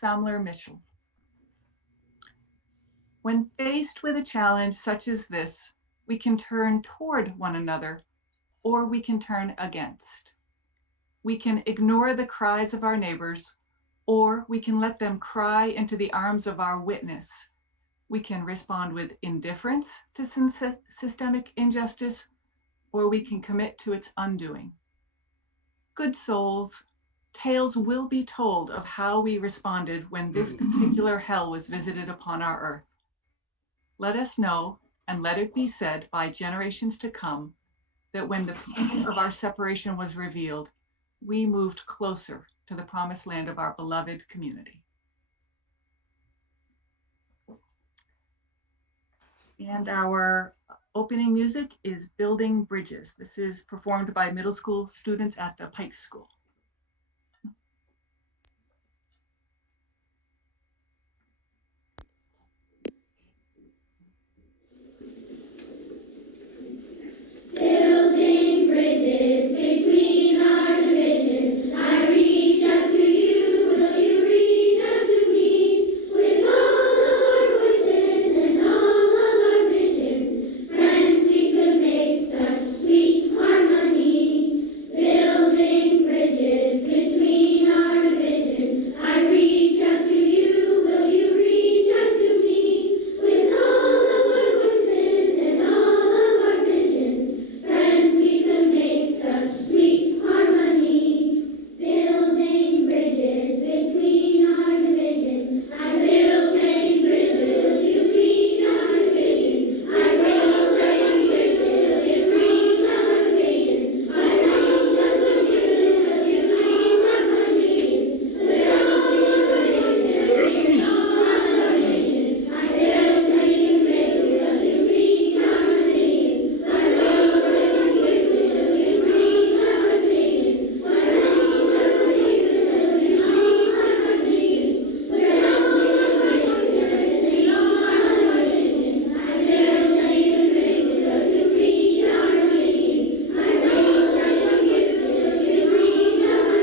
Samler Mitchell. When faced with a challenge such as this, we can turn toward one another, or we can turn against. We can ignore the cries of our neighbors, or we can let them cry into the arms of our witness. We can respond with indifference to systemic injustice, or we can commit to its undoing. Good souls, tales will be told of how we responded when this particular hell was visited upon our earth. Let us know, and let it be said by generations to come, that when the pain of our separation was revealed, we moved closer to the promised land of our beloved community. And our opening music is Building Bridges. This is performed by middle school students at the Pike School. Building bridges between our divisions. I reach out to you, will you reach out to me? With all of our voices and all of our visions, friends, we could make such sweet harmony. Building bridges between our divisions. I reach out to you, will you reach out to me? With all of our voices and all of our visions, friends, we could make such sweet harmony. Building bridges between our divisions. I will building bridges between our divisions. I will building bridges between our divisions. I will building bridges between our divisions. Building bridges between our divisions. I will building bridges between our divisions. I will building bridges between our divisions. I will building bridges between our divisions. Building bridges between our divisions. I will building bridges between our divisions. I will building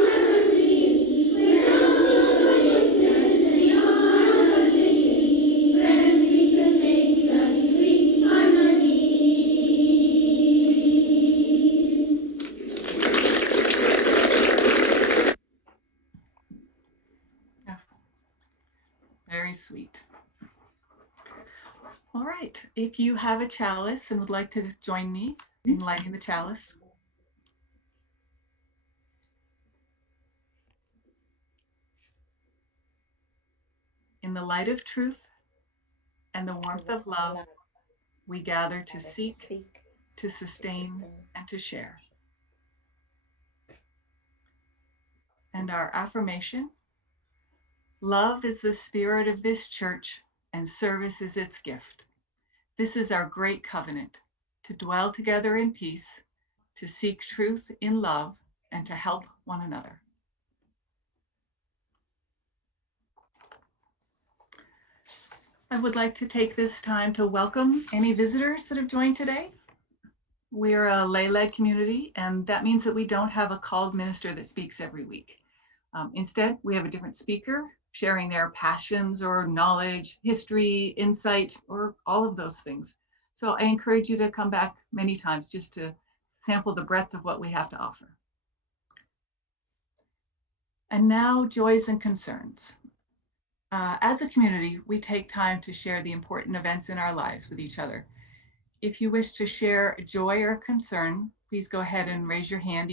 bridges between our divisions. I will building bridges between our divisions. Friends, we can make such sweet harmony. Very sweet. All right, if you have a chalice and would like to join me in lighting the chalice. In the light of truth and the warmth of love, we gather to seek, to sustain, and to share. And our affirmation: love is the spirit of this church, and service is its gift. This is our great covenant, to dwell together in peace, to seek truth in love, and to help one another. I would like to take this time to welcome any visitors that have joined today. We're a lay-led community, and that means that we don't have a called minister that speaks every week. Instead, we have a different speaker sharing their passions or knowledge, history, insight, or all of those things. So I encourage you to come back many times just to sample the breadth of what we have to offer. And now, joys and concerns. As a community, we take time to share the important events in our lives with each other. If you wish to share joy or concern, please go ahead and raise your hand.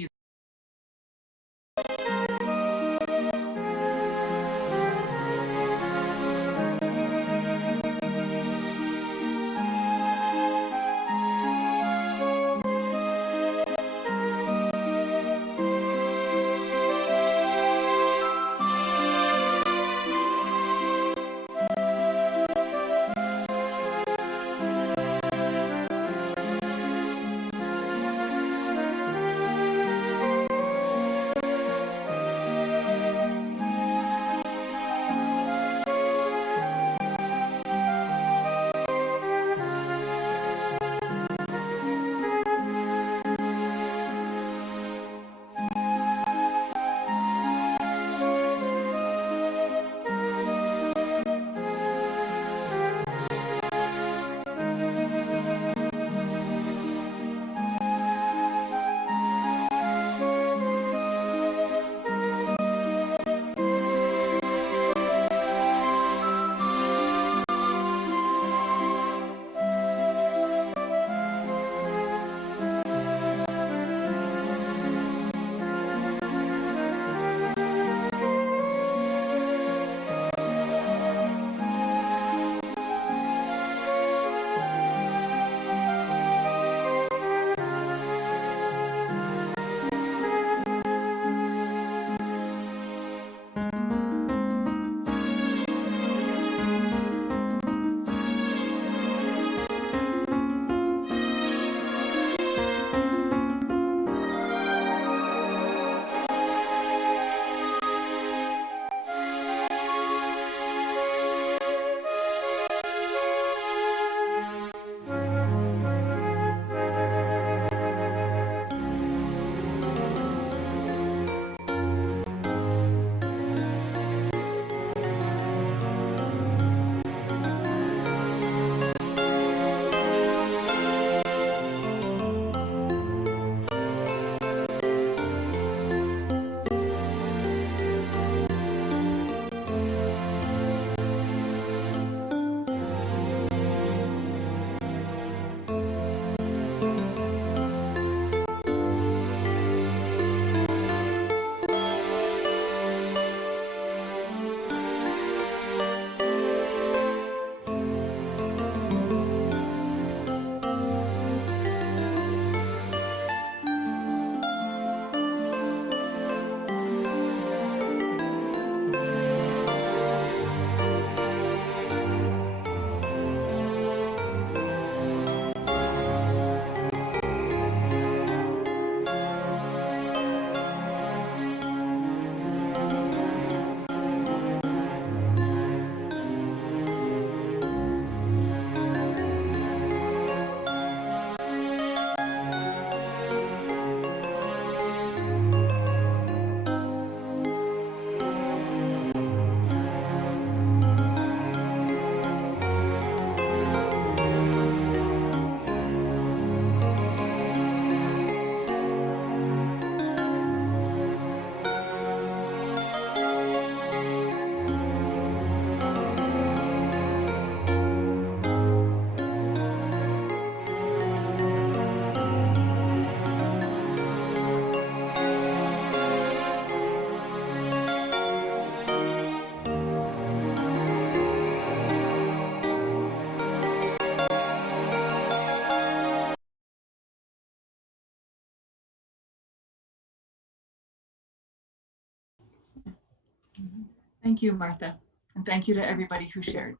Thank you, Martha. And thank you to everybody who shared.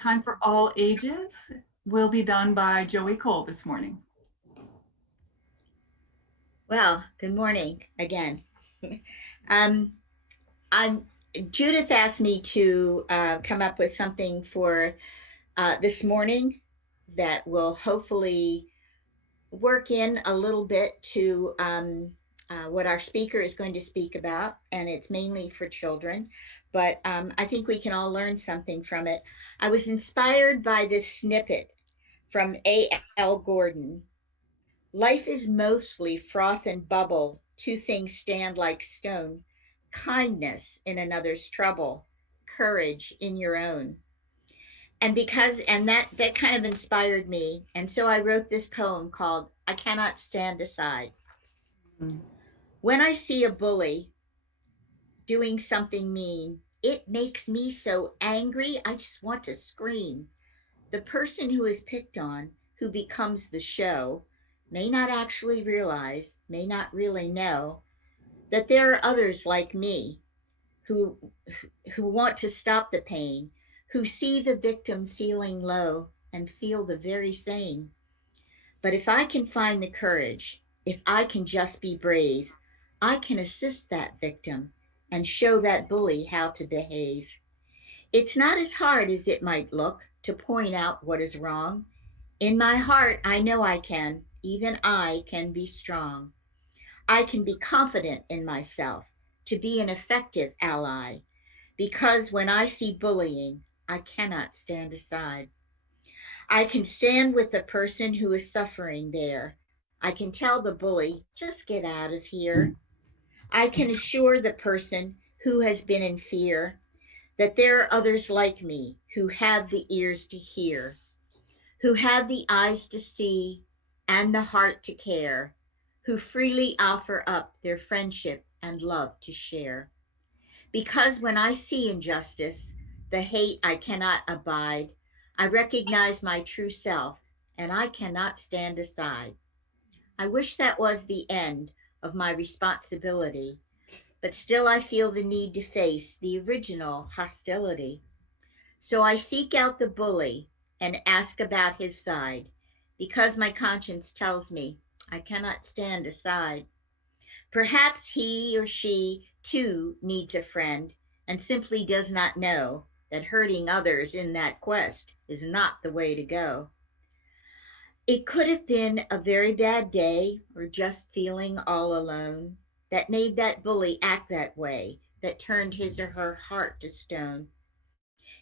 Time for all ages will be done by Joey Cole this morning. Well, good morning again. um, I'm Judith asked me to come up with something for this morning that will hopefully work in a little bit to what our speaker is going to speak about, and it's mainly for children. But I think we can all learn something from it. I was inspired by this snippet from A.L. Gordon. Life is mostly froth and bubble. Two things stand like stone: kindness in another's trouble, courage in your own. And that kind of inspired me. And so I wrote this poem called I Cannot Stand Aside. Mm. When I see a bully doing something mean, it makes me so angry I just want to scream. The person who is picked on, who becomes the show, may not actually realize, may not really know that there are others like me who who want to stop the pain, who see the victim feeling low and feel the very same. But if I can find the courage, if I can just be brave, I can assist that victim and show that bully how to behave. It's not as hard as it might look to point out what is wrong. In my heart, I know I can. Even I can be strong. I can be confident in myself to be an effective ally, because when I see bullying, I cannot stand aside. I can stand with the person who is suffering there. I can tell the bully, just get out of here. I can assure the person who has been in fear that there are others like me who have the ears to hear, who have the eyes to see and the heart to care, who freely offer up their friendship and love to share. Because when I see injustice, the hate I cannot abide, I recognize my true self and I cannot stand aside. I wish that was the end of my responsibility, but still I feel the need to face the original hostility. So I seek out the bully and ask about his side, because my conscience tells me I cannot stand aside. Perhaps he or she too needs a friend and simply does not know that hurting others in that quest is not the way to go. It could have been a very bad day or just feeling all alone that made that bully act that way, that turned his or her heart to stone.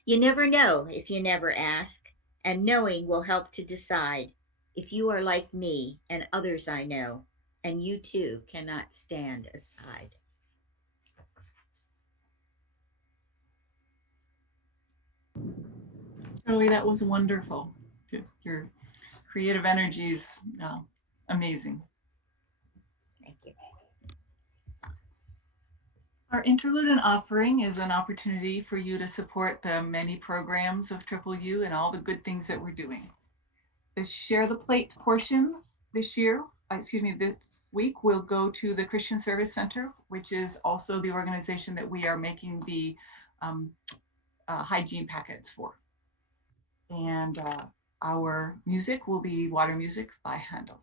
You never know if you never ask, and knowing will help to decide if you are like me and others I know, and you too cannot stand aside. Joey, that was wonderful. Your Creative energy is amazing. Thank you. Our interlude and offering is an opportunity for you to support the many programs of Triple U and all the good things that we're doing. The Share the Plate portion this week will go to the Christian Service Center, which is also the organization that we are making the hygiene packets for. And our music will be Water Music by Handel.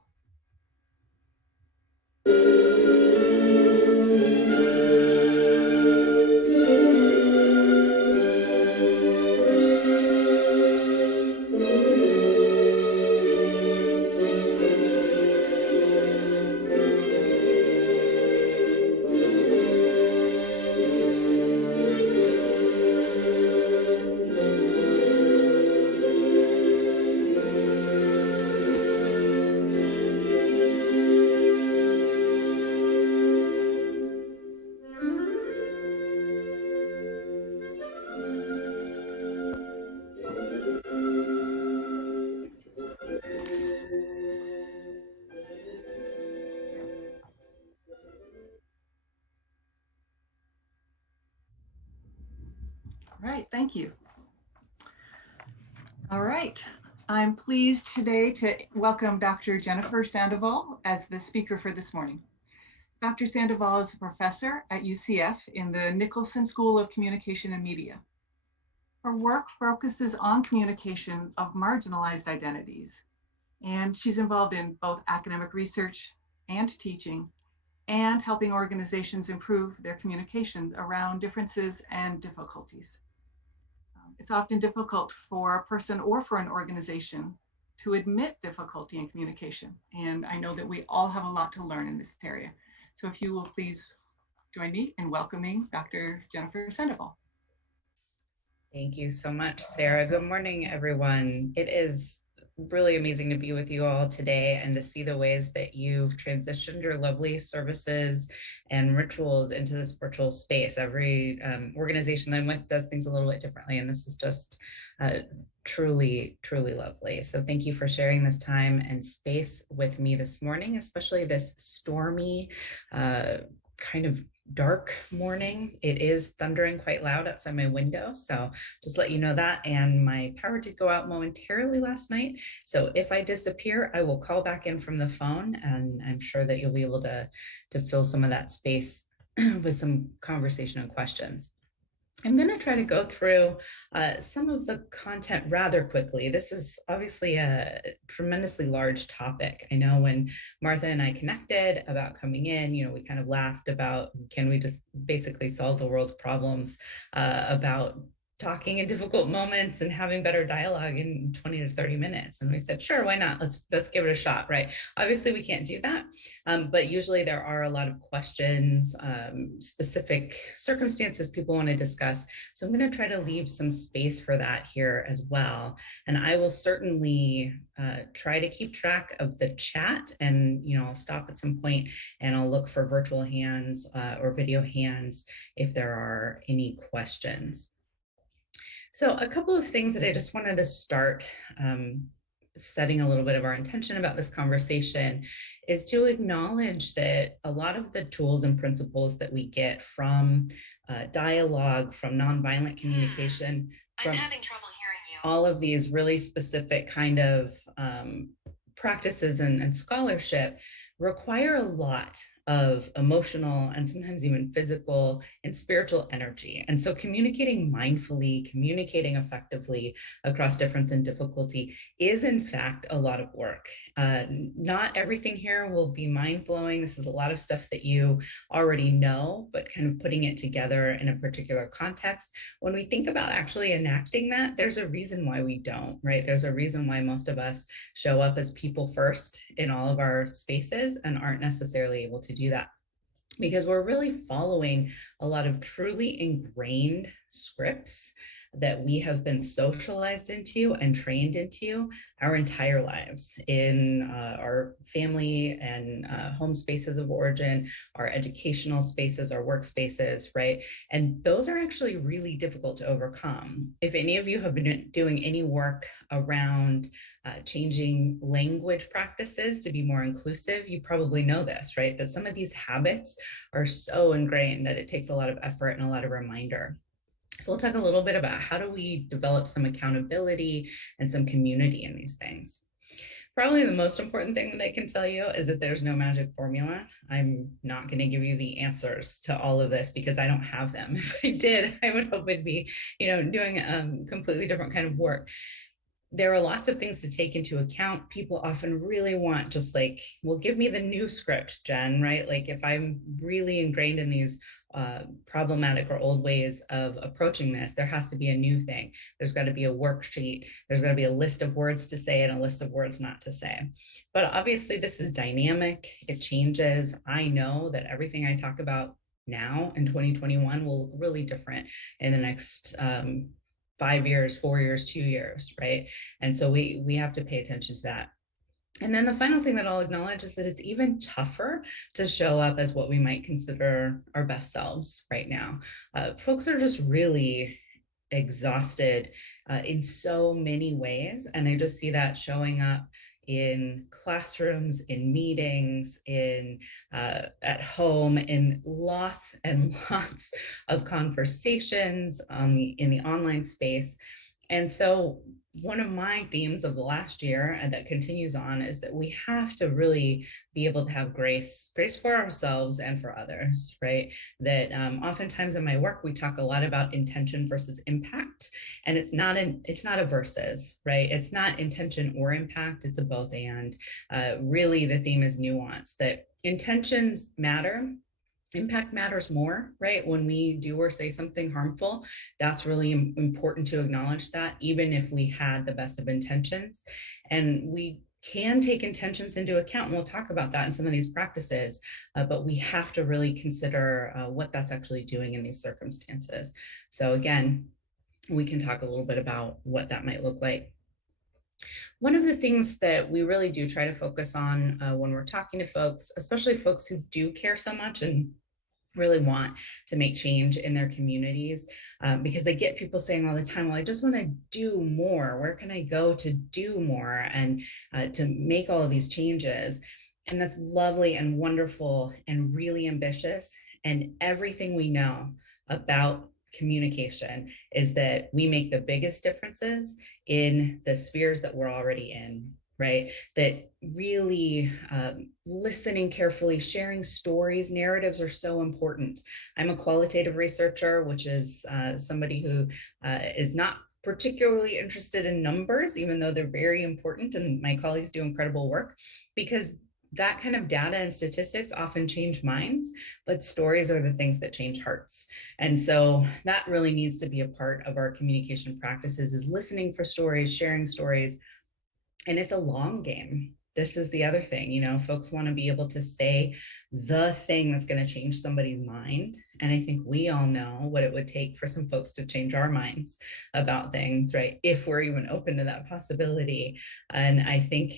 All right, thank you. All right, I'm pleased today to welcome Dr. Jennifer Sandoval as the speaker for this morning. Dr. Sandoval is a professor at UCF in the Nicholson School of Communication and Media. Her work focuses on communication of marginalized identities, and she's involved in both academic research and teaching, and helping organizations improve their communications around differences and difficulties. It's often difficult for a person or for an organization to admit difficulty in communication. And I know that we all have a lot to learn in this area. So if you will please join me in welcoming Dr. Jennifer Sandoval. Thank you so much, Sarah. Good morning, everyone. It is really amazing to be with you all today and to see the ways that you've transitioned your lovely services and rituals into this virtual space. Every organization that I'm with does things a little bit differently, and this is just truly, truly lovely. So thank you for sharing this time and space with me this morning, especially this stormy, kind of dark morning. It is thundering quite loud outside my window, so just let you know that. And my power did go out momentarily last night, so if I disappear, I will call back in from the phone, and I'm sure that you'll be able to fill some of that space with some conversation and questions. I'm going to try to go through some of the content rather quickly. This is obviously a tremendously large topic. I know when Martha and I connected about coming in, we kind of laughed about, can we just basically solve the world's problems about talking in difficult moments and having better dialogue in 20 to 30 minutes. And we said, sure, why not? Let's give it a shot, right? Obviously we can't do that, but usually there are a lot of questions, specific circumstances people want to discuss. So I'm going to try to leave some space for that here as well. And I will certainly try to keep track of the chat, and I'll stop at some point and I'll look for virtual hands or video hands if there are any questions. So a couple of things that I just wanted to start setting a little bit of our intention about this conversation is to acknowledge that a lot of the tools and principles that we get from dialogue, from nonviolent communication, I'm having trouble hearing you. All of these really specific kind of practices and scholarship require a lot of emotional and sometimes even physical and spiritual energy. And so communicating mindfully, communicating effectively across difference and difficulty is in fact a lot of work. Not everything here will be mind-blowing. This is a lot of stuff that you already know, but kind of putting it together in a particular context. When we think about actually enacting that, there's a reason why we don't, right? There's a reason why most of us show up as people first in all of our spaces and aren't necessarily able to do that, because we're really following a lot of truly ingrained scripts that we have been socialized into and trained into our entire lives in our family and home spaces of origin, our educational spaces, our workspaces, right? And those are actually really difficult to overcome. If any of you have been doing any work around changing language practices to be more inclusive, you probably know this, right? That some of these habits are so ingrained that it takes a lot of effort and a lot of reminder. So we'll talk a little bit about how do we develop some accountability and some community in these things. Probably the most important thing that I can tell you is that there's no magic formula. I'm not going to give you the answers to all of this because I don't have them. If I did, I would hope it'd be, doing completely different kind of work. There are lots of things to take into account. People often really want just like, well, give me the new script, Jen, right? Like if I'm really ingrained in these problematic or old ways of approaching this, there has to be a new thing. There's got to be a worksheet. There's got to be a list of words to say and a list of words not to say. But obviously this is dynamic. It changes. I know that everything I talk about now in 2021 will look really different in the next 5 years, 4 years, 2 years, right? And so we have to pay attention to that. And then the final thing that I'll acknowledge is that it's even tougher to show up as what we might consider our best selves right now. Folks are just really exhausted in so many ways. And I just see that showing up in classrooms, in meetings, in at home, in lots and lots of conversations in the online space. And so one of my themes of the last year and that continues on is that we have to really be able to have grace for ourselves and for others, right? That oftentimes in my work, we talk a lot about intention versus impact, and it's not a versus, right? It's not intention or impact, it's a both and. Really the theme is nuance, that intentions matter, impact matters more, right? When we do or say something harmful, that's really important to acknowledge that, even if we had the best of intentions. And we can take intentions into account, and we'll talk about that in some of these practices, but we have to really consider what that's actually doing in these circumstances. So again, we can talk a little bit about what that might look like. One of the things that we really do try to focus on when we're talking to folks, especially folks who do care so much and really want to make change in their communities, because I get people saying all the time, well, I just want to do more. Where can I go to do more and to make all of these changes? And that's lovely and wonderful and really ambitious. And everything we know about communication is that we make the biggest differences in the spheres that we're already in, right? That really listening carefully, sharing stories, narratives are so important. I'm a qualitative researcher, which is somebody who is not particularly interested in numbers, even though they're very important, and my colleagues do incredible work, because that kind of data and statistics often change minds, but stories are the things that change hearts. And so that really needs to be a part of our communication practices, is listening for stories, sharing stories. And it's a long game. This is the other thing, folks want to be able to say the thing that's going to change somebody's mind. And I think we all know what it would take for some folks to change our minds about things, right? If we're even open to that possibility. And I think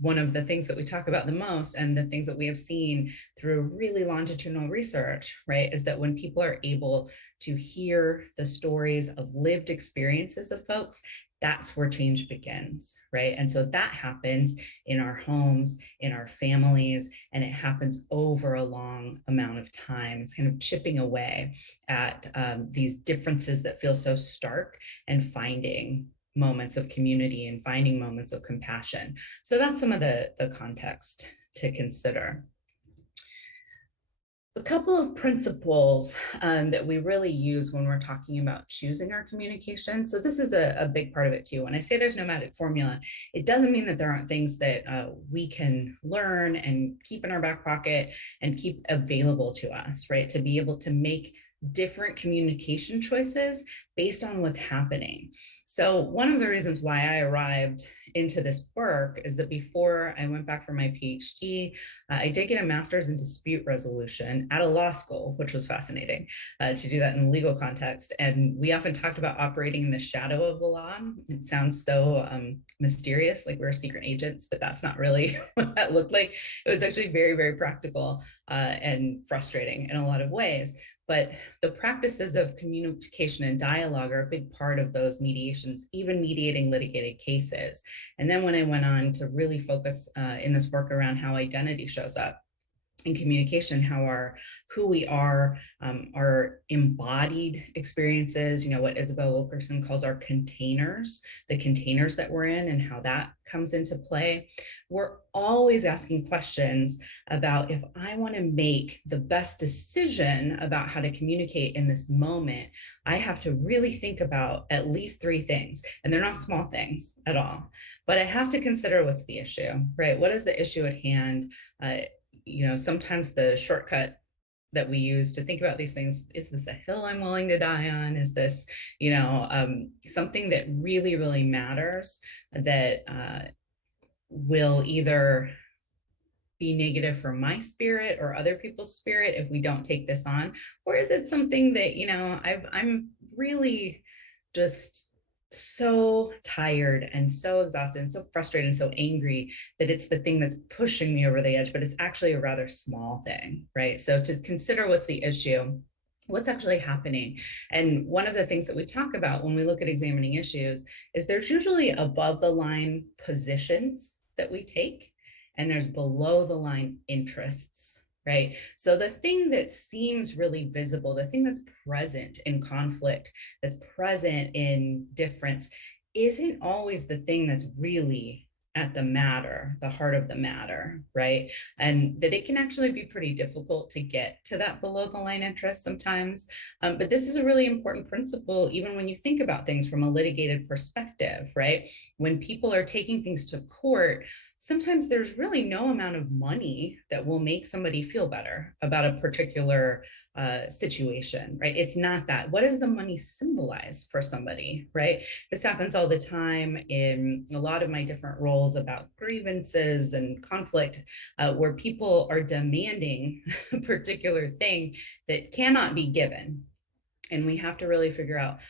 one of the things that we talk about the most, and the things that we have seen through really longitudinal research, right, is that when people are able to hear the stories of lived experiences of folks, that's where change begins, right? And so that happens in our homes, in our families, and it happens over a long amount of time. It's kind of chipping away at these differences that feel so stark, and finding moments of community and finding moments of compassion. So that's some of the context to consider. A couple of principles that we really use when we're talking about choosing our communication. So this is a big part of it too. When I say there's no magic formula, it doesn't mean that there aren't things that we can learn and keep in our back pocket and keep available to us, right? To be able to make different communication choices based on what's happening. So one of the reasons why I arrived into this work is that before I went back for my PhD, I did get a master's in dispute resolution at a law school, which was fascinating to do that in a legal context. And we often talked about operating in the shadow of the law. It sounds so mysterious, like we're secret agents, but that's not really what that looked like. It was actually very, very practical and frustrating in a lot of ways. But the practices of communication and dialogue are a big part of those mediations, even mediating litigated cases. And then when I went on to really focus in this work around how identity shows up in communication, how who we are, our embodied experiences, what Isabel Wilkerson calls our containers, the containers that we're in, and how that comes into play. We're always asking questions about, if I want to make the best decision about how to communicate in this moment, I have to really think about at least 3 things, and they're not small things at all, but I have to consider, what's the issue, right? What is the issue at hand? Sometimes the shortcut that we use to think about these things, is this a hill I'm willing to die on? Is this, something that really, really matters, that will either be negative for my spirit or other people's spirit if we don't take this on? Or is it something that, I'm really just so tired and so exhausted and so frustrated and so angry that it's the thing that's pushing me over the edge, but it's actually a rather small thing, right? So to consider, what's the issue, what's actually happening. And one of the things that we talk about when we look at examining issues is there's usually above the line positions that we take, and there's below the line interests, right? So the thing that seems really visible, the thing that's present in conflict, that's present in difference, isn't always the thing that's really at the heart of the matter, right? And that it can actually be pretty difficult to get to that below the line interest sometimes. But this is a really important principle, even when you think about things from a litigated perspective, right? When people are taking things to court, sometimes there's really no amount of money that will make somebody feel better about a particular situation, right? It's not that. What does the money symbolize for somebody, right? This happens all the time in a lot of my different roles about grievances and conflict, where people are demanding a particular thing that cannot be given. And we have to really figure out,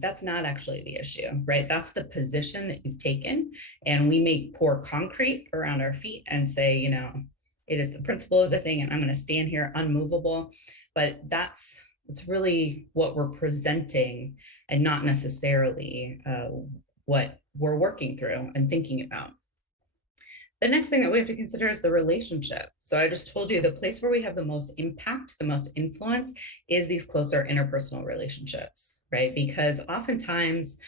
that's not actually the issue, right? That's the position that you've taken. And we may pour concrete around our feet and say, it is the principle of the thing, and I'm going to stand here unmovable. But that's really what we're presenting, and not necessarily what we're working through and thinking about. The next thing that we have to consider is the relationship. So I just told you, the place where we have the most impact, the most influence, is these closer interpersonal relationships, right? Because oftentimes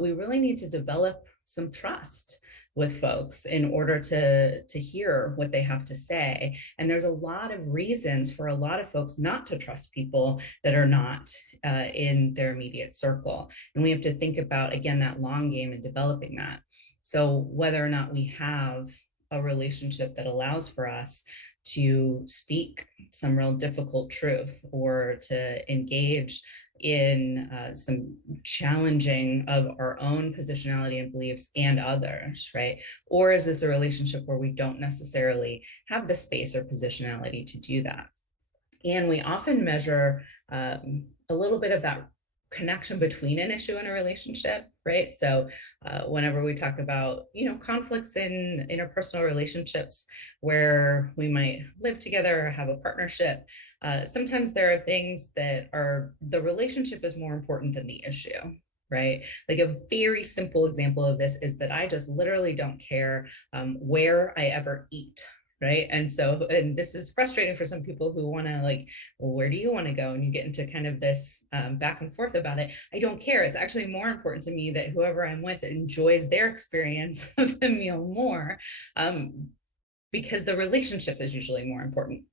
we really need to develop some trust with folks in order to hear what they have to say. And there's a lot of reasons for a lot of folks not to trust people that are not in their immediate circle. And we have to think about, again, that long game and developing that. So whether or not we have a relationship that allows for us to speak some real difficult truth, or to engage in some challenging of our own positionality and beliefs and others, right? Or is this a relationship where we don't necessarily have the space or positionality to do that? And we often measure a little bit of that connection between an issue and a relationship, right? So whenever we talk about, conflicts in interpersonal relationships where we might live together or have a partnership, sometimes there are things that the relationship is more important than the issue, right? Like a very simple example of this is that I just literally don't care where I ever eat, right? And this is frustrating for some people who want to, like, well, where do you want to go? And you get into kind of this back and forth about it. I don't care. It's actually more important to me that whoever I'm with enjoys their experience of the meal more, because the relationship is usually more important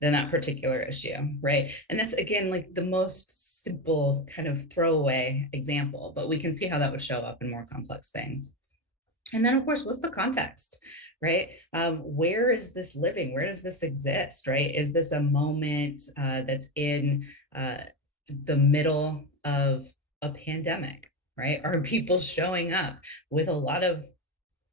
than that particular issue, right? And that's, again, like the most simple kind of throwaway example, but we can see how that would show up in more complex things. And then, of course, what's the context, right? Where is this living? Where does this exist, right? Is this a moment that's in the middle of a pandemic, right? Are people showing up with a lot of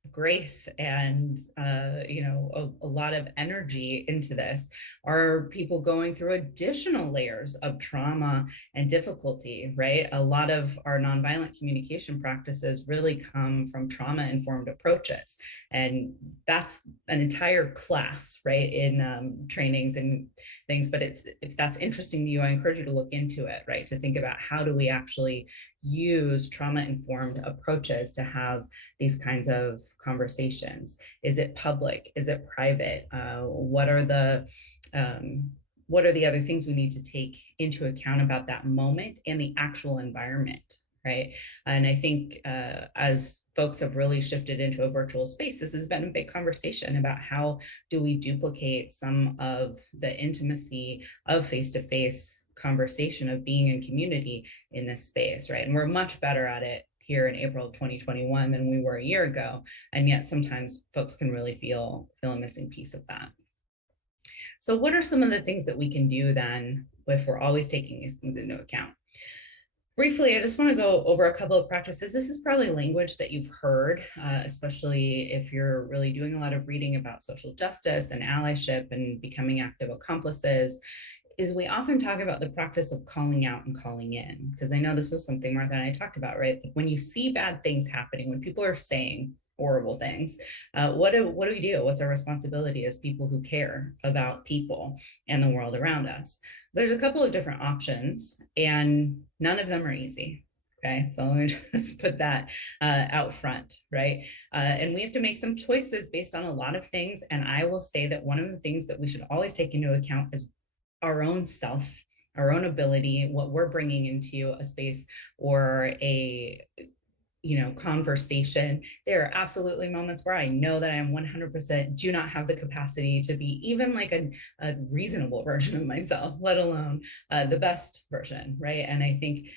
grace and a lot of energy into this? Are people going through additional layers of trauma and difficulty, right? A lot of our nonviolent communication practices really come from trauma informed approaches, and that's an entire class, right, in trainings and things. But if that's interesting to you, I encourage you to look into it, right, to think about how do we actually use trauma informed approaches to have these kinds of conversations. Is it public? Is it private? What are the other things we need to take into account about that moment and the actual environment, right? And I think as folks have really shifted into a virtual space, this has been a big conversation about how do we duplicate some of the intimacy of face-to-face conversation, of being in community in this space, right? And we're much better at it here in April of 2021 than we were a year ago. And yet sometimes folks can really feel a missing piece of that. So what are some of the things that we can do then if we're always taking these things into account? Briefly, I just want to go over a couple of practices. This is probably language that you've heard, especially if you're really doing a lot of reading about social justice and allyship and becoming active accomplices. Is we often talk about the practice of calling out and calling in, because I know this was something Martha and I talked about, right? Like when you see bad things happening, when people are saying horrible things, what do we do? What's our responsibility as people who care about people and the world around us? There's a couple of different options, and none of them are easy. Okay, so let me just put that out front, right? And we have to make some choices based on a lot of things. And I will say that one of the things that we should always take into account is our own self, our own ability, what we're bringing into a space or a conversation. There are absolutely moments where I know that I am 100% do not have the capacity to be even like a reasonable version of myself, let alone the best version, right? And I think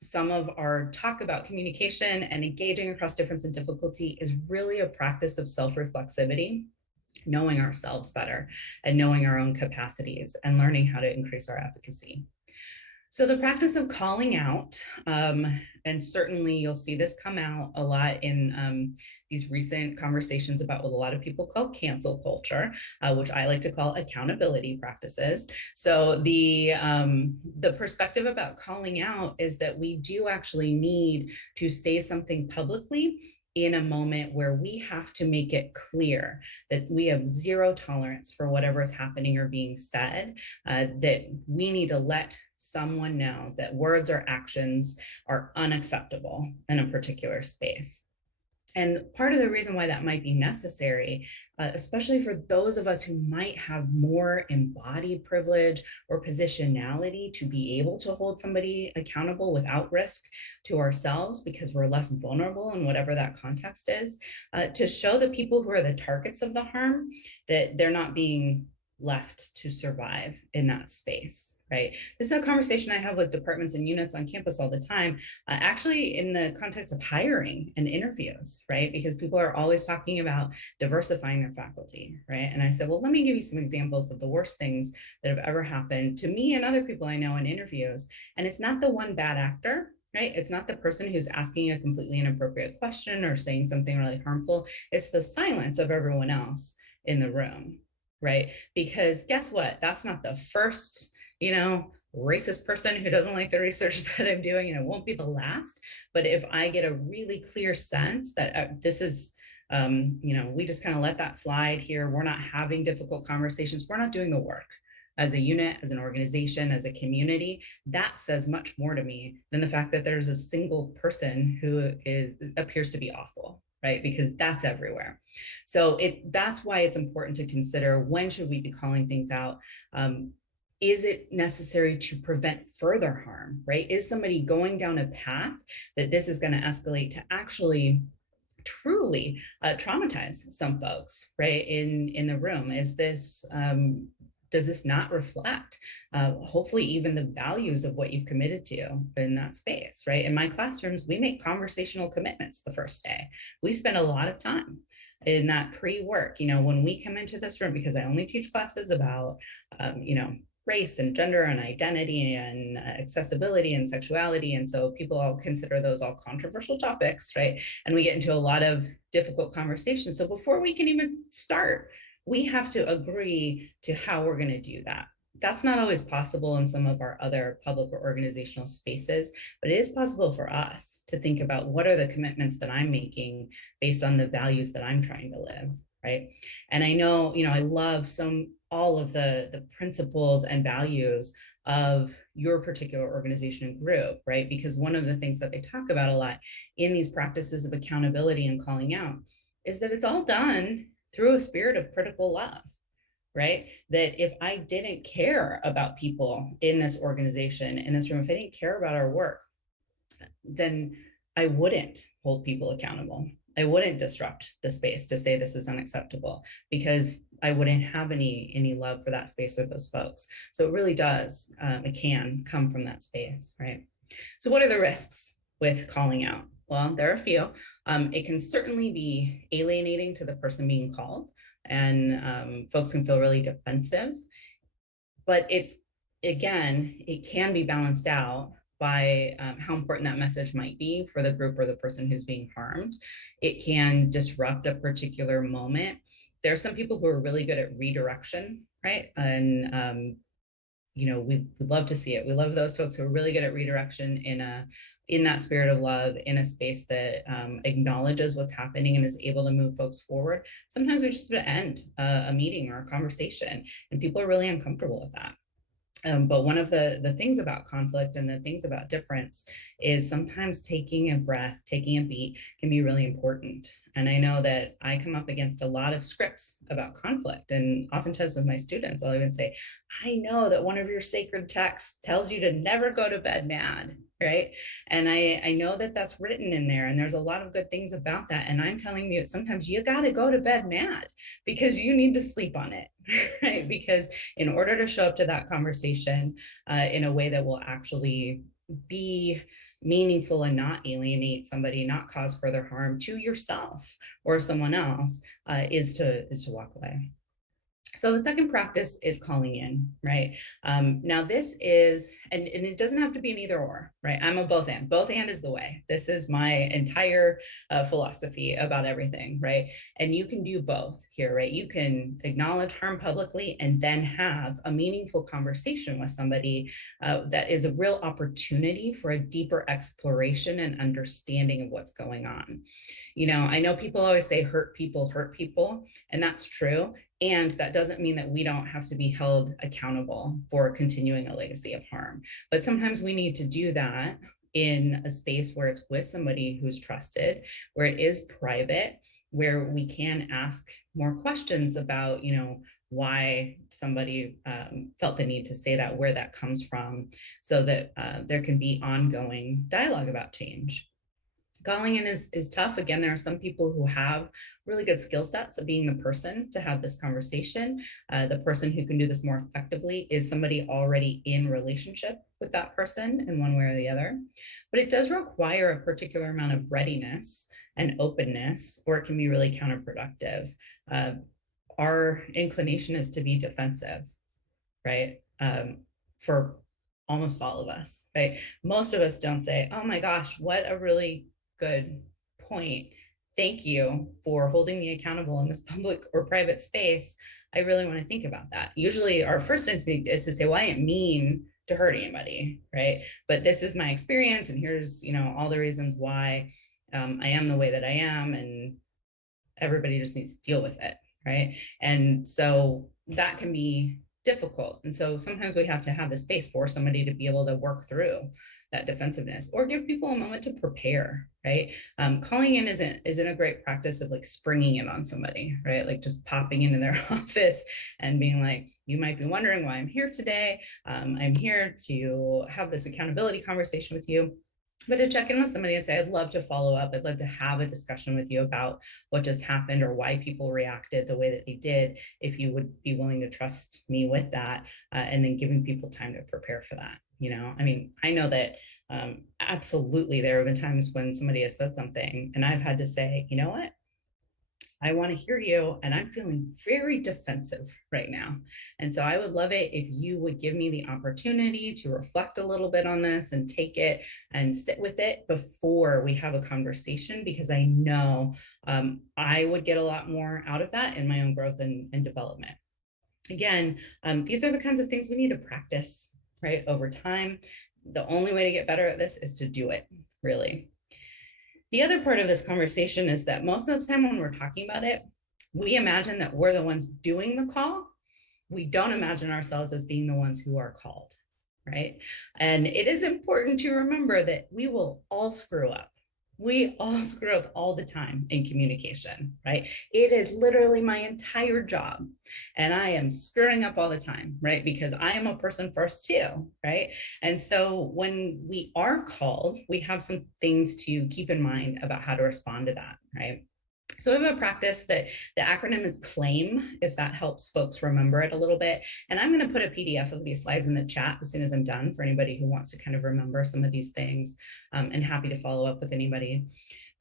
some of our talk about communication and engaging across difference and difficulty is really a practice of self-reflexivity, knowing ourselves better and knowing our own capacities and learning how to increase our efficacy. So the practice of calling out, and certainly you'll see this come out a lot in these recent conversations about what a lot of people call cancel culture, which I like to call accountability practices. So the perspective about calling out is that we do actually need to say something publicly in a moment where we have to make it clear that we have zero tolerance for whatever is happening or being said, that we need to let someone know that words or actions are unacceptable in a particular space. And part of the reason why that might be necessary, especially for those of us who might have more embodied privilege or positionality to be able to hold somebody accountable without risk to ourselves because we're less vulnerable in whatever that context is, to show the people who are the targets of the harm that they're not being left to survive in that space, right? This is a conversation I have with departments and units on campus all the time, actually in the context of hiring and interviews, right? Because people are always talking about diversifying their faculty, right? And I said, well, let me give you some examples of the worst things that have ever happened to me and other people I know in interviews. And it's not the one bad actor, right? It's not the person who's asking a completely inappropriate question or saying something really harmful. It's the silence of everyone else in the room, right? Because guess what? That's not the first, racist person who doesn't like the research that I'm doing, and it won't be the last. But if I get a really clear sense that this is, we just kind of let that slide here, we're not having difficult conversations, we're not doing the work as a unit, as an organization, as a community, that says much more to me than the fact that there's a single person who appears to be awful, right? Because that's everywhere. So that's why it's important to consider, when should we be calling things out? Is it necessary to prevent further harm, right? Is somebody going down a path that this is going to escalate to actually truly traumatize some folks, right, in the room? Is this does this not reflect hopefully even the values of what you've committed to in that space, right? In my classrooms, we make conversational commitments the first day. We spend a lot of time in that pre-work, when we come into this room, because I only teach classes about race and gender and identity and accessibility and sexuality. And so people all consider those all controversial topics, right? And we get into a lot of difficult conversations. So before we can even start, we have to agree to how we're going to do that. That's not always possible in some of our other public or organizational spaces, but it is possible for us to think about what are the commitments that I'm making based on the values that I'm trying to live, right? And I know, I love all of the principles and values of your particular organization and group, right? Because one of the things that they talk about a lot in these practices of accountability and calling out is that it's all done through a spirit of critical love, right? That if I didn't care about people in this organization, in this room, if I didn't care about our work, then I wouldn't hold people accountable. I wouldn't disrupt the space to say this is unacceptable, because I wouldn't have any love for that space or those folks. So it really does, it can come from that space, right? So what are the risks with calling out? Well, there are a few. It can certainly be alienating to the person being called, and folks can feel really defensive. But again, it can be balanced out by how important that message might be for the group or the person who's being harmed. It can disrupt a particular moment. There are some people who are really good at redirection, right? And we love to see it. We love those folks who are really good at redirection in that spirit of love, in a space that acknowledges what's happening and is able to move folks forward. Sometimes we just have to end a meeting or a conversation, and people are really uncomfortable with that. But one of the things about conflict and the things about difference is sometimes taking a breath, taking a beat can be really important. And I know that I come up against a lot of scripts about conflict, and oftentimes with my students, I'll even say, I know that one of your sacred texts tells you to never go to bed mad, right? And I know that that's written in there, and there's a lot of good things about that. And I'm telling you, sometimes you got to go to bed mad because you need to sleep on it, right? Because in order to show up to that conversation in a way that will actually be meaningful and not alienate somebody, not cause further harm to yourself or someone else, is to walk away. So the second practice is calling in, right? Now this is, and it doesn't have to be an either or, right? I'm a both and is the way. This is my entire philosophy about everything, right? And you can do both here, right? You can acknowledge harm publicly and then have a meaningful conversation with somebody that is a real opportunity for a deeper exploration and understanding of what's going on. I know people always say hurt people, and that's true. And that doesn't mean that we don't have to be held accountable for continuing a legacy of harm. But sometimes we need to do that in a space where it's with somebody who's trusted, where it is private, where we can ask more questions about, why somebody felt the need to say that, where that comes from, so that there can be ongoing dialogue about change. Calling in is tough. Again, there are some people who have really good skill sets of being the person to have this conversation. The person who can do this more effectively is somebody already in relationship with that person in one way or the other. But it does require a particular amount of readiness and openness, or it can be really counterproductive. Our inclination is to be defensive, right? For almost all of us, right? Most of us don't say, oh my gosh, what a really good point. Thank you for holding me accountable in this public or private space. I really want to think about that. Usually our first instinct is to say, well, I didn't mean to hurt anybody, right? But this is my experience, and here's, all the reasons why I am the way that I am, and everybody just needs to deal with it, right? And so that can be difficult. And so sometimes we have to have the space for somebody to be able to work through that defensiveness, or give people a moment to prepare, right? Calling in isn't a great practice of like springing it on somebody, right? Like just popping into their office and being like, you might be wondering why I'm here today. I'm here to have this accountability conversation with you. But to check in with somebody and say, I'd love to follow up. I'd love to have a discussion with you about what just happened or why people reacted the way that they did, if you would be willing to trust me with that, and then giving people time to prepare for that. I know that absolutely there have been times when somebody has said something and I've had to say, you know what? I want to hear you, and I'm feeling very defensive right now. And so I would love it if you would give me the opportunity to reflect a little bit on this and take it and sit with it before we have a conversation, because I know I would get a lot more out of that in my own growth and development. Again, these are the kinds of things we need to practice, right, over time. The only way to get better at this is to do it, really. The other part of this conversation is that most of the time when we're talking about it, we imagine that we're the ones doing the call. We don't imagine ourselves as being the ones who are called, right? And it is important to remember that we will all screw up. We all screw up all the time in communication, right? It is literally my entire job. And I am screwing up all the time, right? Because I am a person first too, right? And so when we are called, we have some things to keep in mind about how to respond to that, right? So we have a practice that the acronym is CLAIM, if that helps folks remember it a little bit. And I'm going to put a PDF of these slides in the chat as soon as I'm done for anybody who wants to kind of remember some of these things, and happy to follow up with anybody.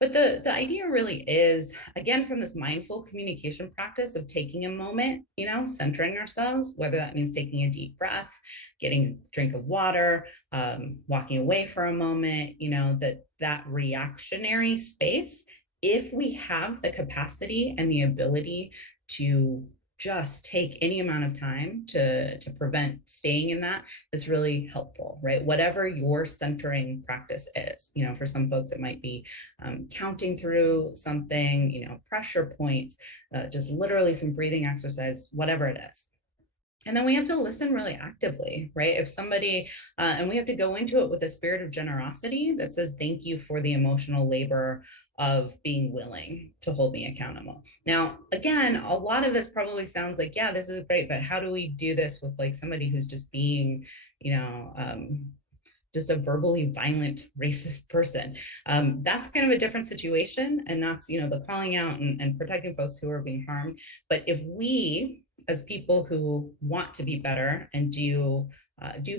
But the idea really is, again, from this mindful communication practice of taking a moment, centering ourselves, whether that means taking a deep breath, getting a drink of water, walking away for a moment, that reactionary space, if we have the capacity and the ability to just take any amount of time to prevent staying in that, is really helpful, right? Whatever your centering practice is, for some folks, it might be counting through something, pressure points, just literally some breathing exercise, whatever it is. And then we have to listen really actively, right? If somebody, and we have to go into it with a spirit of generosity that says, thank you for the emotional labor of being willing to hold me accountable. Now, again, a lot of this probably sounds like, yeah, this is great, but how do we do this with like somebody who's just being, just a verbally violent racist person? That's kind of a different situation. And that's, the calling out and protecting folks who are being harmed. But if we, as people who want to be better and do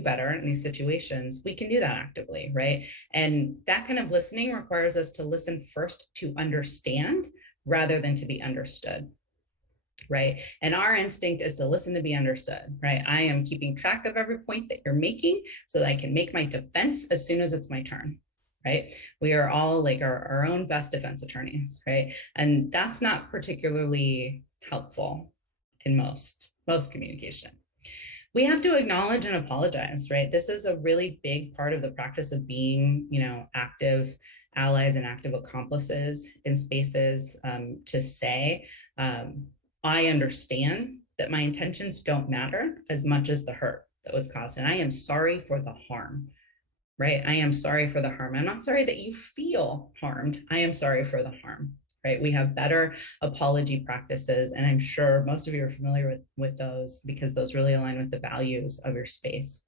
better in these situations, we can do that actively, right? And that kind of listening requires us to listen first to understand rather than to be understood, right? And our instinct is to listen to be understood, right? I am keeping track of every point that you're making so that I can make my defense as soon as it's my turn, right? We are all like our own best defense attorneys, right? And that's not particularly helpful in most communication. We have to acknowledge and apologize, right? This is a really big part of the practice of being, active allies and active accomplices in spaces, to say, I understand that my intentions don't matter as much as the hurt that was caused. And I am sorry for the harm, right? I am sorry for the harm. I'm not sorry that you feel harmed. I am sorry for the harm, right? We have better apology practices, and I'm sure most of you are familiar with those because those really align with the values of your space.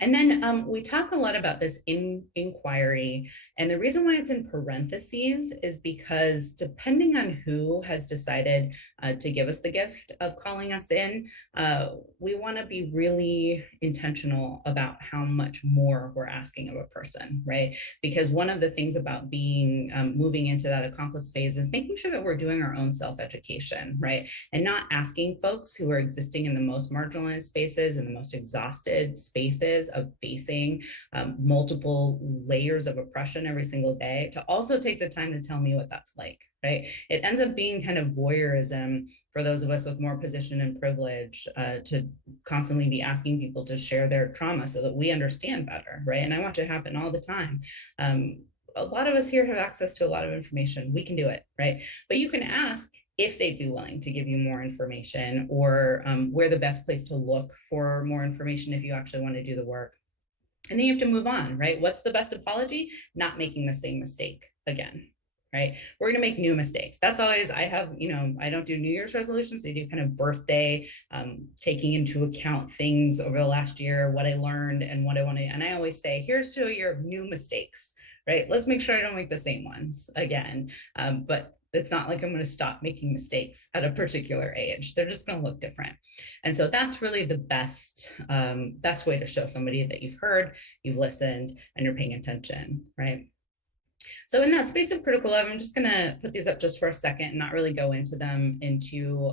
And then we talk a lot about this inquiry, and the reason why it's in parentheses is because depending on who has decided to give us the gift of calling us in, we want to be really intentional about how much more we're asking of a person, right? Because one of the things about being moving into that accomplice phase is making sure that we're doing our own self-education, right? And not asking folks who are existing in the most marginalized spaces and the most exhausted spaces of facing multiple layers of oppression every single day to also take the time to tell me what that's like, right? It ends up being kind of voyeurism for those of us with more position and privilege, to constantly be asking people to share their trauma so that we understand better, right? And I want it to happen all the time. A lot of us here have access to a lot of information. We can do it, right? But you can ask if they'd be willing to give you more information, or where the best place to look for more information if you actually want to do the work. And then you have to move on, right? What's the best apology? Not making the same mistake again, right? We're going to make new mistakes. That's always, I have, I don't do New Year's resolutions. I do kind of birthday, taking into account things over the last year, what I learned and what I want to, and I always say, here's to a year of new mistakes, right? Let's make sure I don't make the same ones again. But it's not like I'm going to stop making mistakes at a particular age. They're just going to look different. And so that's really the best way to show somebody that you've heard, you've listened, and you're paying attention, right? So in that space of critical love, I'm just going to put these up just for a second and not really go into them into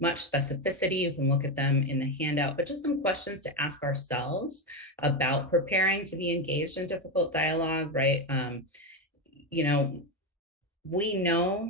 much specificity. You can look at them in the handout, but just some questions to ask ourselves about preparing to be engaged in difficult dialogue, right? You know, we know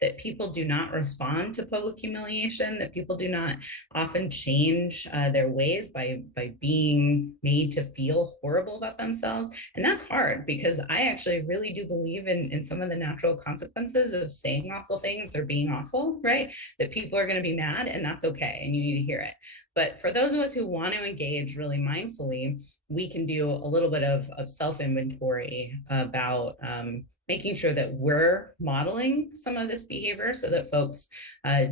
that people do not respond to public humiliation, that people do not often change their ways by being made to feel horrible about themselves. And that's hard, because I actually really do believe in some of the natural consequences of saying awful things or being awful, right? That people are going to be mad, and that's okay, and you need to hear it. But for those of us who want to engage really mindfully, we can do a little bit of self-inventory about making sure that we're modeling some of this behavior so that folks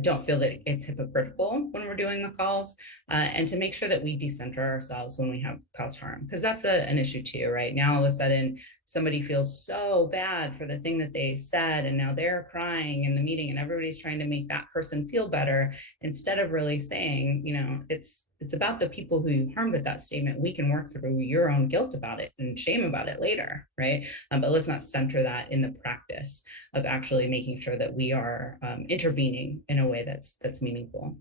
don't feel that it's hypocritical when we're doing the calls, and to make sure that we decenter ourselves when we have caused harm, because that's an issue too, right? Now all of a sudden somebody feels so bad for the thing that they said, and now they're crying in the meeting and everybody's trying to make that person feel better, instead of really saying, you know, it's about the people who you harmed with that statement. We can work through your own guilt about it and shame about it later, right? But let's not center that in the practice of actually making sure that we are intervening in a way that's meaningful.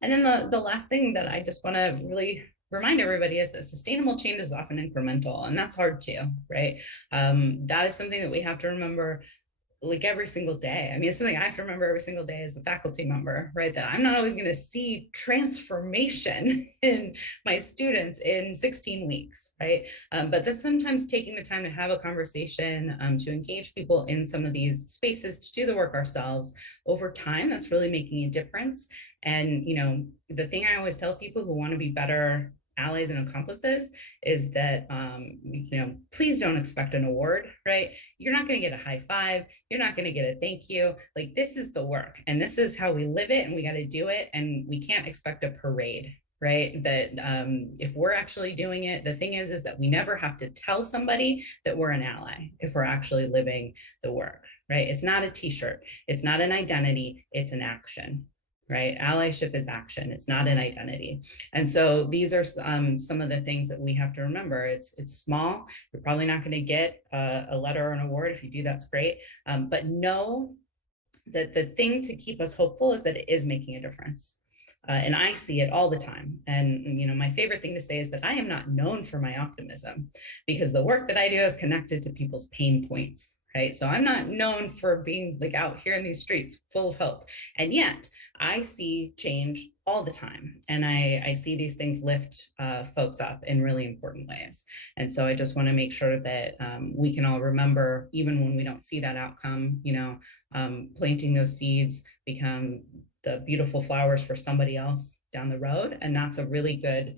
And then the last thing that I just want to really remind everybody is that sustainable change is often incremental, and that's hard too, right? That is something that we have to remember like every single day. I mean, it's something I have to remember every single day as a faculty member, right? That I'm not always going to see transformation in my students in 16 weeks, right? But that's sometimes taking the time to have a conversation, to engage people in some of these spaces, to do the work ourselves over time. That's really making a difference. And, you know, the thing I always tell people who want to be better allies and accomplices is that, you know, please don't expect an award, right? You're not going to get a high five. You're not going to get a thank you. Like, this is the work, and this is how we live it, and we got to do it. And we can't expect a parade, right? That if we're actually doing it, the thing is that we never have to tell somebody that we're an ally if we're actually living the work, right? It's not a t-shirt. It's not an identity. It's an action. Right? Allyship is action. It's not an identity. And so these are some of the things that we have to remember. It's small. You're probably not going to get a letter or an award. If you do, that's great. But know that the thing to keep us hopeful is that it is making a difference. And I see it all the time. And, you know, my favorite thing to say is that I am not known for my optimism, because the work that I do is connected to people's pain points. Right. So I'm not known for being like out here in these streets full of hope. And yet I see change all the time. And I see these things lift folks up in really important ways. And so I just want to make sure that we can all remember, even when we don't see that outcome, you know, planting those seeds become the beautiful flowers for somebody else down the road. And that's a really good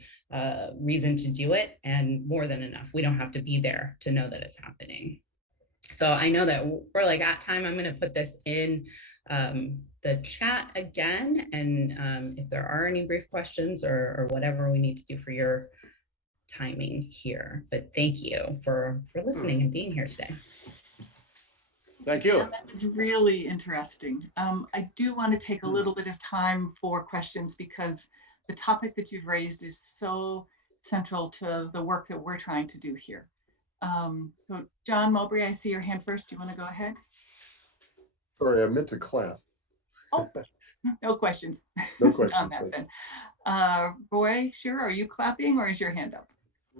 reason to do it. And more than enough. We don't have to be there to know that it's happening. So I know that we're like at time. I'm going to put this in the chat again. And if there are any brief questions or whatever we need to do for your timing here. But thank you for listening and being here today. Thank you. Yeah, that was really interesting. I do want to take a little bit of time for questions, because the topic that you've raised is so central to the work that we're trying to do here. So John Mowbray, I see your hand first. Do you want to go ahead? Sorry, I meant to clap. Oh, no questions. No questions. On that then. Roy, sure. Are you clapping, or is your hand up?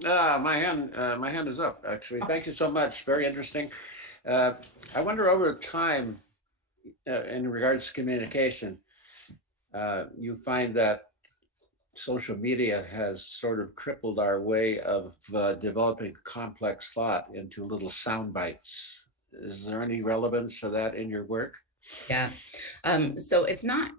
My hand is up, actually. Okay. Thank you so much. Very interesting. I wonder, over time, in regards to communication, you find that social media has sort of crippled our way of developing complex thought into little sound bites. Is there any relevance to that in your work? Yeah. So it's not,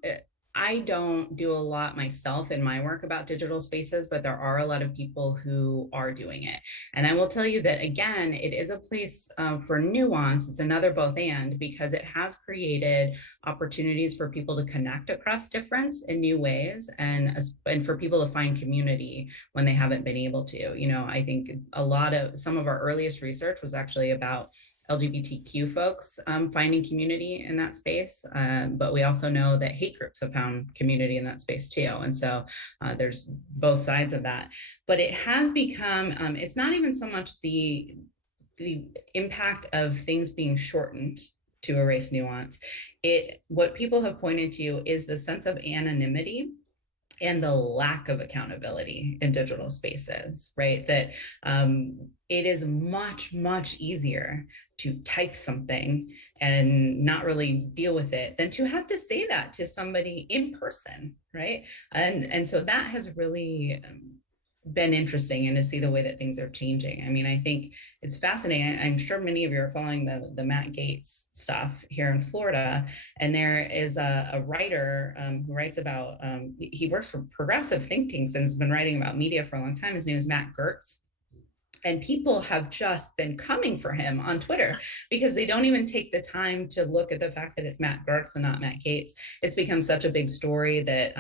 I don't do a lot myself in my work about digital spaces, but there are a lot of people who are doing it. And I will tell you that, again, it is a place for nuance. It's another both and, because it has created opportunities for people to connect across difference in new ways, and for people to find community when they haven't been able to. You know, I think some of our earliest research was actually about LGBTQ folks finding community in that space. But we also know that hate groups have found community in that space too. And so there's both sides of that. But it has become, it's not even so much the the impact of things being shortened to erase nuance, what people have pointed to is the sense of anonymity and the lack of accountability in digital spaces, right? That it is much, much easier to type something and not really deal with it than to have to say that to somebody in person, right? And so that has really been interesting, and to see the way that things are changing. I mean, I think it's fascinating. I'm sure many of you are following the Matt Gaetz stuff here in Florida, and there is a writer who writes about, he works for progressive think tanks and has been writing about media for a long time. His name is Matt Gertz. And people have just been coming for him on Twitter because they don't even take the time to look at the fact that it's Matt Gertz and not Matt Gaetz. It's become such a big story that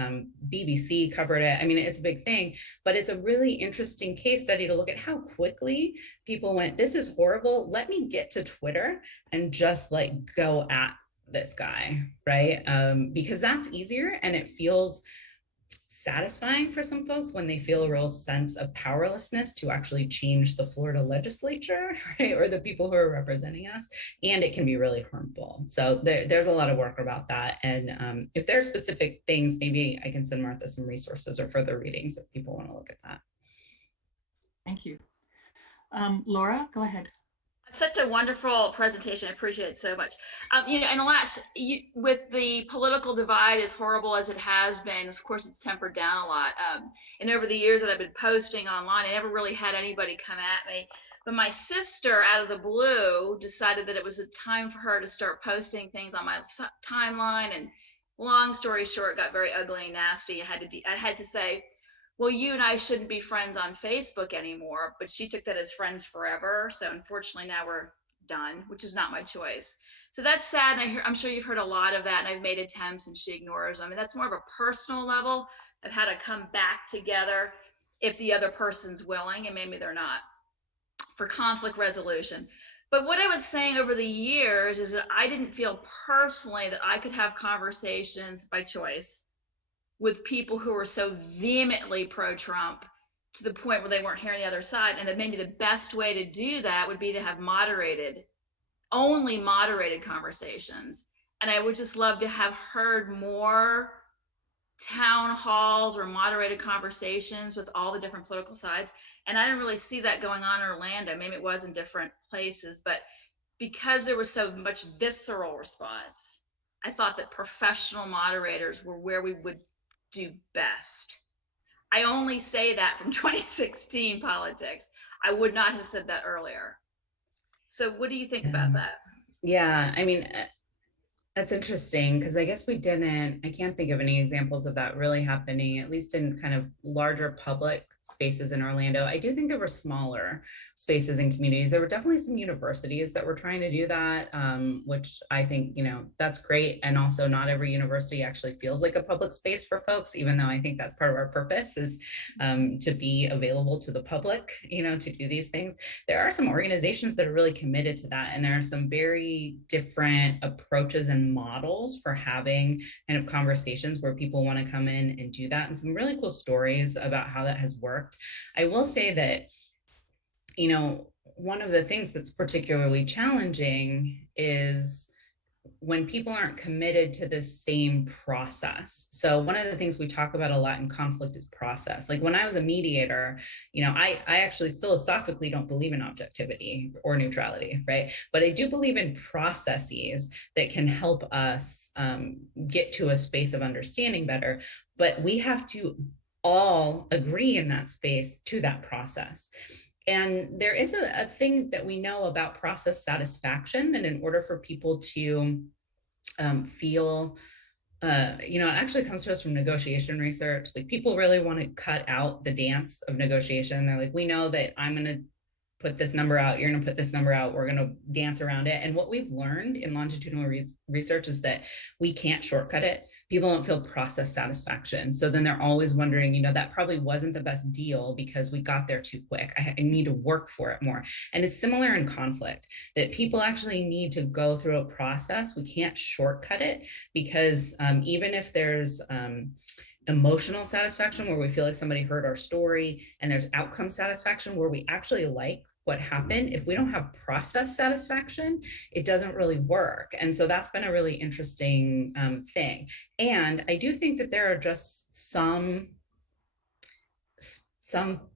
BBC covered it. I mean, it's a big thing, but it's a really interesting case study to look at how quickly people went, this is horrible. Let me get to Twitter and just like go at this guy, right? Because that's easier, and it feels satisfying for some folks when they feel a real sense of powerlessness to actually change the Florida legislature, right, or the people who are representing us, and it can be really harmful. So there's a lot of work about that, and if there are specific things, maybe I can send Martha some resources or further readings if people want to look at that. Thank you. Laura, go ahead. Such a wonderful presentation. I appreciate it so much. You know, and alas, with the political divide as horrible as it has been, of course, it's tempered down a lot. And over the years that I've been posting online, I never really had anybody come at me. But my sister, out of the blue, decided that it was a time for her to start posting things on my timeline. And long story short, got very ugly and nasty. I had to say, well, you and I shouldn't be friends on Facebook anymore, but she took that as friends forever. So unfortunately now we're done, which is not my choice. So that's sad. And I'm sure you've heard a lot of that, and I've made attempts and she ignores them. I mean, that's more of a personal level of how to come back together if the other person's willing, and maybe they're not, for conflict resolution. But what I was saying over the years is that I didn't feel personally that I could have conversations by choice with people who were so vehemently pro-Trump to the point where they weren't hearing the other side. And that maybe the best way to do that would be to have only moderated conversations. And I would just love to have heard more town halls or moderated conversations with all the different political sides. And I didn't really see that going on in Orlando. Maybe it was in different places, but because there was so much visceral response, I thought that professional moderators were where we would do best. I only say that from 2016 politics. I would not have said that earlier. So what do you think about that? Yeah, I mean, that's interesting, because I guess I can't think of any examples of that really happening, at least in kind of larger public spaces in Orlando. I do think there were smaller spaces and communities. There were definitely some universities that were trying to do that, which I think, that's great. And also not every university actually feels like a public space for folks, even though I think that's part of our purpose is to be available to the public, to do these things. There are some organizations that are really committed to that. And there are some very different approaches and models for having kind of conversations where people want to come in and do that, and some really cool stories about how that has worked. I will say that, one of the things that's particularly challenging is when people aren't committed to the same process. So one of the things we talk about a lot in conflict is process. Like when I was a mediator, I actually philosophically don't believe in objectivity or neutrality, right? But I do believe in processes that can help us get to a space of understanding better. But we have to all agree in that space to that process. And there is a thing that we know about process satisfaction, that in order for people to feel, it actually comes to us from negotiation research. Like people really want to cut out the dance of negotiation. They're like, we know that I'm going to put this number out, you're going to put this number out, we're going to dance around it. And what we've learned in longitudinal research is that we can't shortcut it. People don't feel process satisfaction. So then they're always wondering, that probably wasn't the best deal because we got there too quick. I need to work for it more. And it's similar in conflict, that people actually need to go through a process. We can't shortcut it because even if there's emotional satisfaction where we feel like somebody heard our story, and there's outcome satisfaction where we actually like what happened, if we don't have process satisfaction, it doesn't really work. And so that's been a really interesting thing. And I do think that there are just some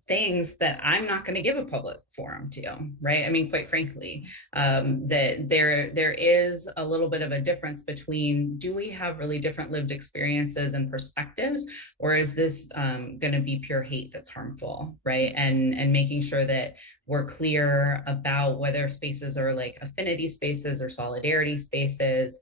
things that I'm not going to give a public forum to, right? I mean, quite frankly, that there is a little bit of a difference between, do we have really different lived experiences and perspectives, or is this going to be pure hate that's harmful, right? And making sure that we're clear about whether spaces are like affinity spaces or solidarity spaces,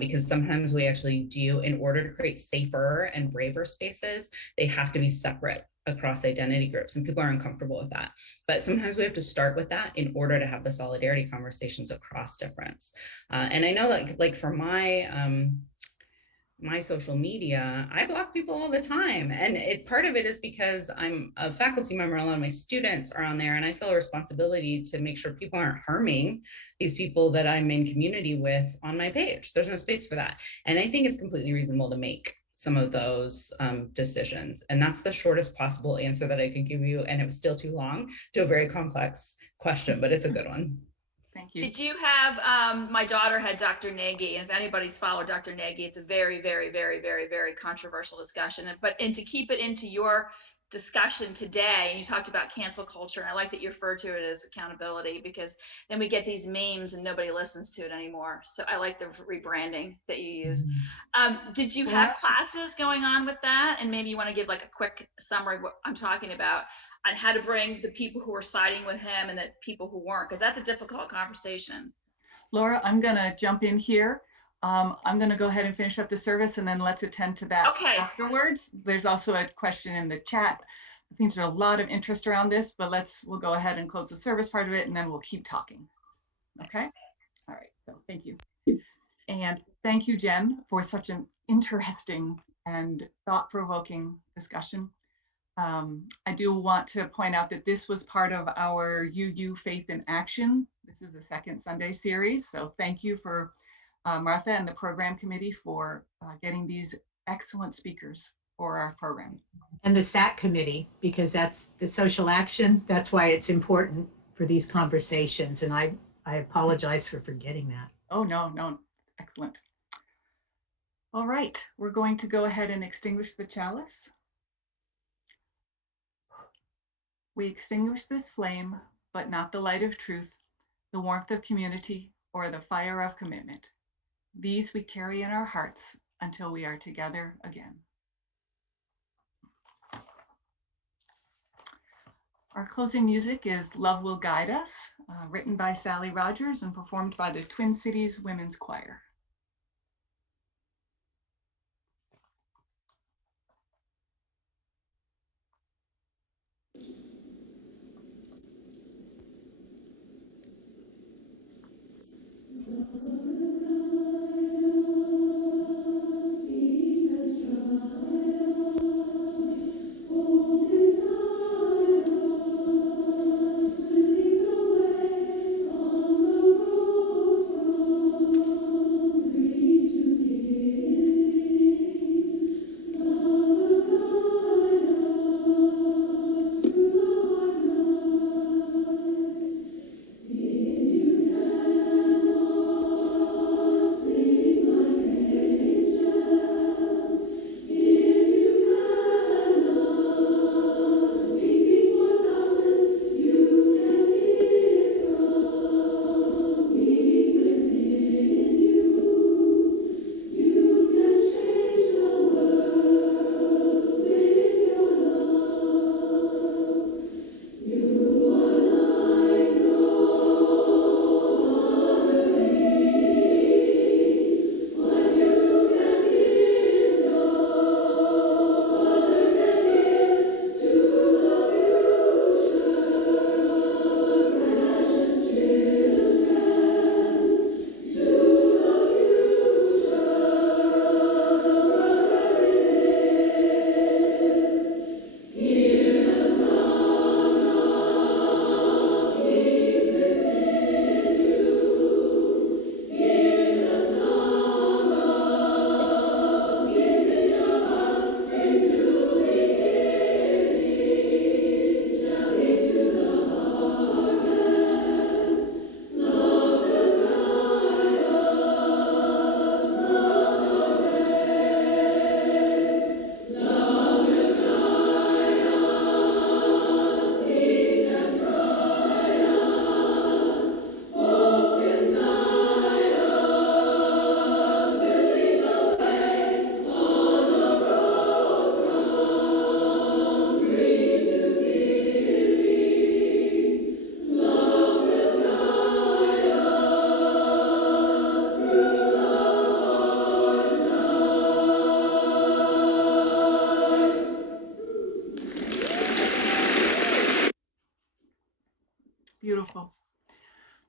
because sometimes we actually do, in order to create safer and braver spaces, they have to be separate across identity groups, and people are uncomfortable with that. But sometimes we have to start with that in order to have the solidarity conversations across difference. And I know like for my social media, I block people all the time. And part of it is because I'm a faculty member, a lot of my students are on there, and I feel a responsibility to make sure people aren't harming these people that I'm in community with on my page. There's no space for that. And I think it's completely reasonable to make some of those decisions. And that's the shortest possible answer that I could give you. And it was still too long to a very complex question, but it's a good one. Thank you. Did you have, my daughter had Dr. Nagy, and if anybody's followed Dr. Nagy, it's a very, very, very, very, very controversial discussion. And to keep it into your discussion today, and you talked about cancel culture, and I like that you refer to it as accountability, because then we get these memes and nobody listens to it anymore. So I like the rebranding that you use. Did you have classes going on with that? And maybe you want to give like a quick summary of what I'm talking about, on how to bring the people who were siding with him and the people who weren't, because that's a difficult conversation. Laura, I'm going to jump in here. I'm going to go ahead and finish up the service, and then let's attend to that afterwards. There's also a question in the chat. I think there's a lot of interest around this, but we'll go ahead and close the service part of it, and then we'll keep talking. Okay? All right, so thank you. And thank you, Jen, for such an interesting and thought-provoking discussion. I do want to point out that this was part of our UU Faith in Action. This is the second Sunday series. So thank you for Martha and the program committee for getting these excellent speakers for our program. And the SAC committee, because that's the social action. That's why it's important for these conversations. And I apologize for forgetting that. Oh, no, excellent. All right, we're going to go ahead and extinguish the chalice. We extinguish this flame, but not the light of truth, the warmth of community, or the fire of commitment. These we carry in our hearts until we are together again. Our closing music is Love Will Guide Us, written by Sally Rogers and performed by the Twin Cities Women's Choir.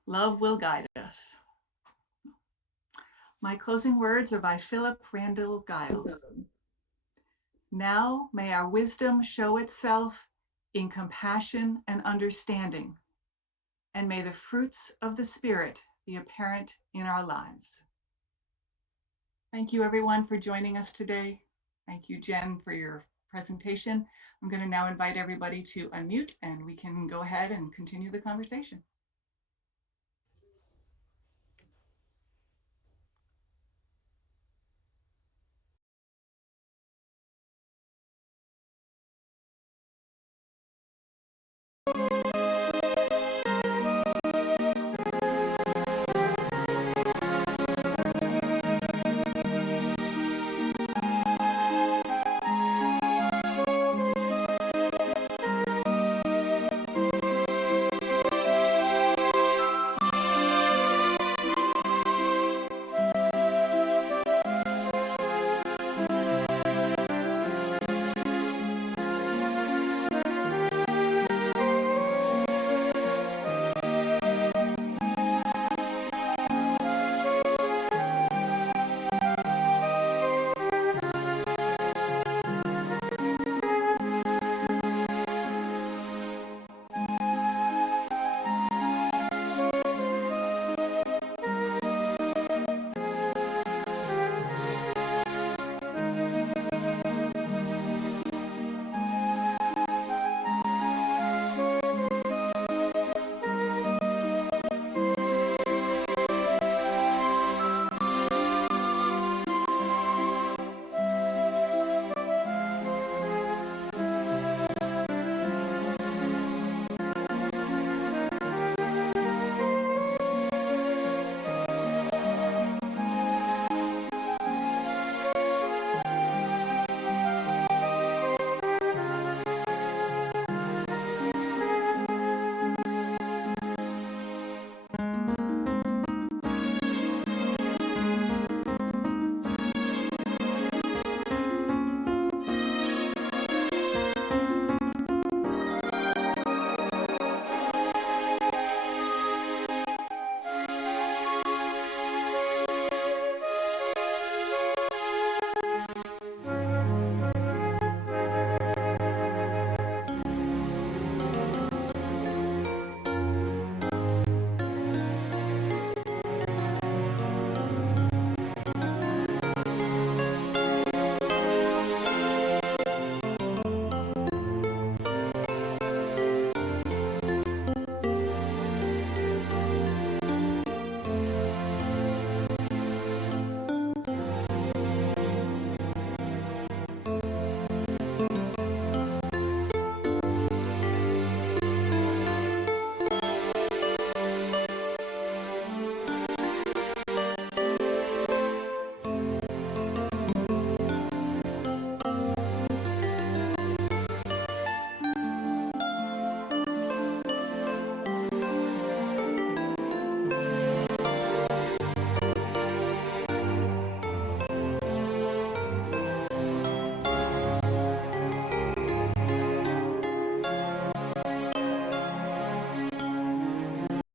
Love will guide us. My closing words are by Philip Randall Giles. Now may our wisdom show itself in compassion and understanding, and may the fruits of the Spirit be apparent in our lives. Thank you, everyone, for joining us today. Thank you, Jen, for your presentation. I'm going to now invite everybody to unmute, and we can go ahead and continue the conversation.